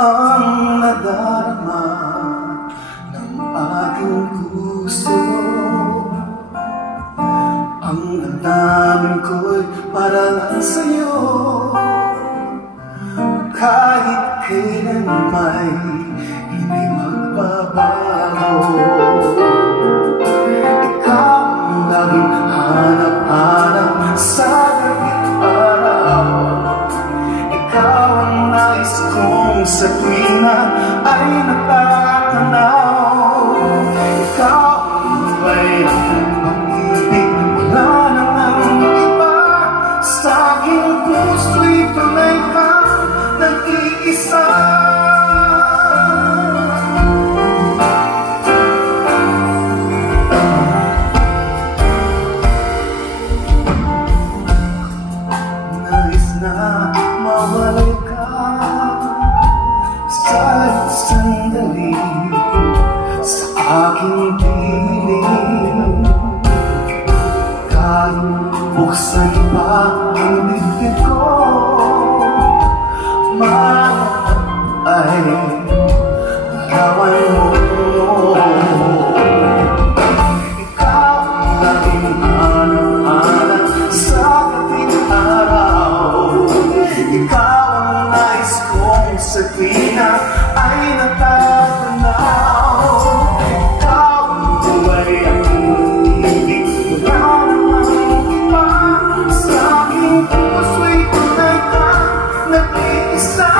ang nadarama ng aking puso. Ang damdamin ko'y para lang sa'yo, kahit kailan may hindi magbabago. Ikaw ang laging hanap-hanap sa gabing araw. Ikaw ang nais kong sa tuwina ay natatanaw. Ikaw ang buhay ng pag-ibig, wala namang iba. Sa aking puso'y tunay kang nag-iisa. Nais na mawalay ka sa sandali sa aking piling. Kahit buksan pa ang bibig ko, ay larawan mo. Ikaw ang laging hanap-hanap sa gabing araw. Ikaw ang nais kong sa tuwina ay natatanaw. Ikaw ang buhay ang pag-ibig, wala namang iba. Sa aking puso'y tunay kang nag-iisa.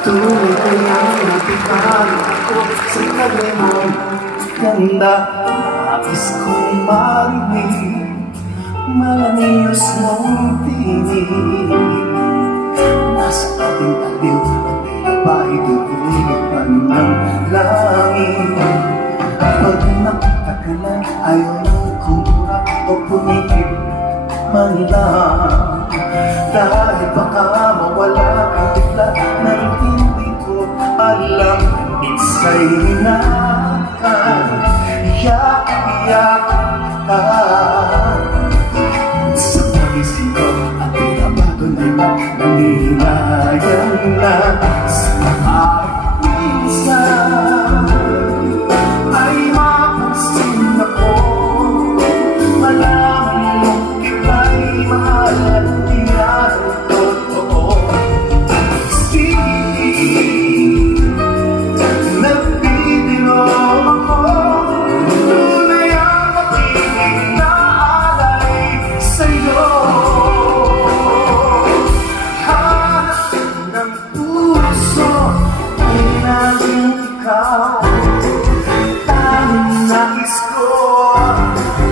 Tuloy ko lang napitan ako sa tabi mong ganda. Nais kong marinig malangiyos mong tinig. Nasa ating aliw at tila ba'y dugulipan ng langit. Pag nakatagalan ayaw ng kumura o pumikip man lang. Dahil baka mawala ang bigla ng hindi ko alam. Minsa'y hinakan, iyak-iyak ka. Sa pagising ko at pinabago na iba, nangihinayang na. Sana kahit minsan ay mapansin ako, malaman mo kita'y mahal at iyan ang totoo. Nagbibiro ako, tunay ang pag-ibig na alay sa'yo. Hanap ng puso ay naging ikaw. Tanging nais ko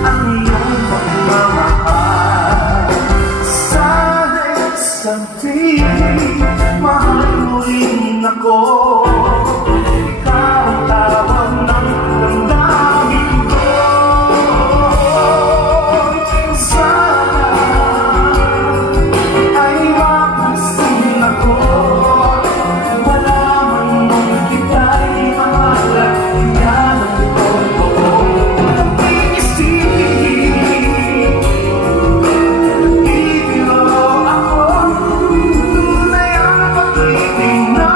ang iyong pagmamahal. Sana'y sabi, mahal mo rin ako. Ikaw ang tawag ng damdamin ko. Sana ay mapansin ako, malaman mong kita'y mahal at iyan ang totoo. Nag-iisip, nagbibiro ako, tunay ang pag-ibig na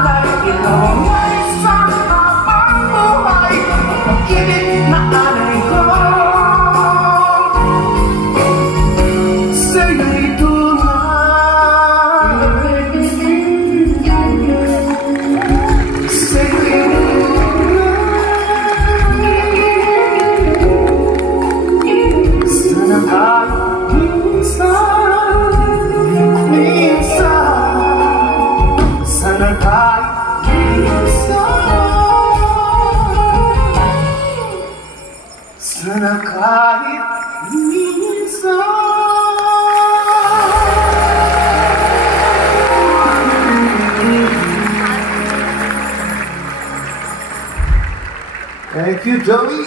alay. Ikaw ang nais sa habang buhay, pag-ibig na alay ko. Sa'yo'y tunay, sa'yo'y tunay. Sana kahit minsan, sana kahit minsan, sana kahit minsan. Thank you, Joey.